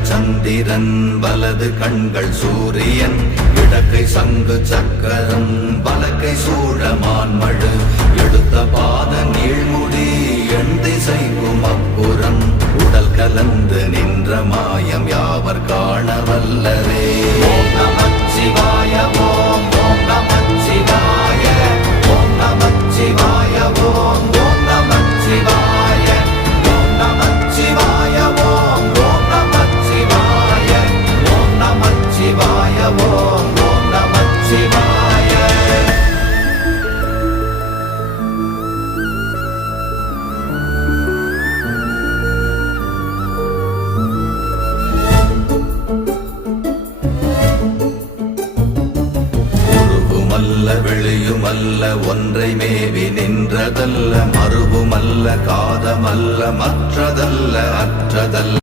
இடங்கள் சந்திரன் வலது கண்கள் சூரியன் இடக்கை சங்கு சக்கரம் வலக்கை சூழமான்மழு எடுத்த பாத நீழ்முடி எண் திசைக்கும் அப்புறம் உடல் கலந்து நின்ற மாயம் யாவர் காண வல்லரே. ஓம் நமச்சிவாய ஓம் ஓம் நமச்சிவாய ஓம் நமச்சிவாய ஓம் ஓம் நமச்சிவாய ஓம் நமச்சிவாய ஓம் ஓம் நமச்சிவாய ஓம் நமச்சிவாய ஓம் ஓம் நமச்சிவாய. வெளியுமல்ல ஒன்றை மேவி நின்றதல்ல மறுவுமல்ல காதமல்ல மற்றதல்ல அற்றதல்ல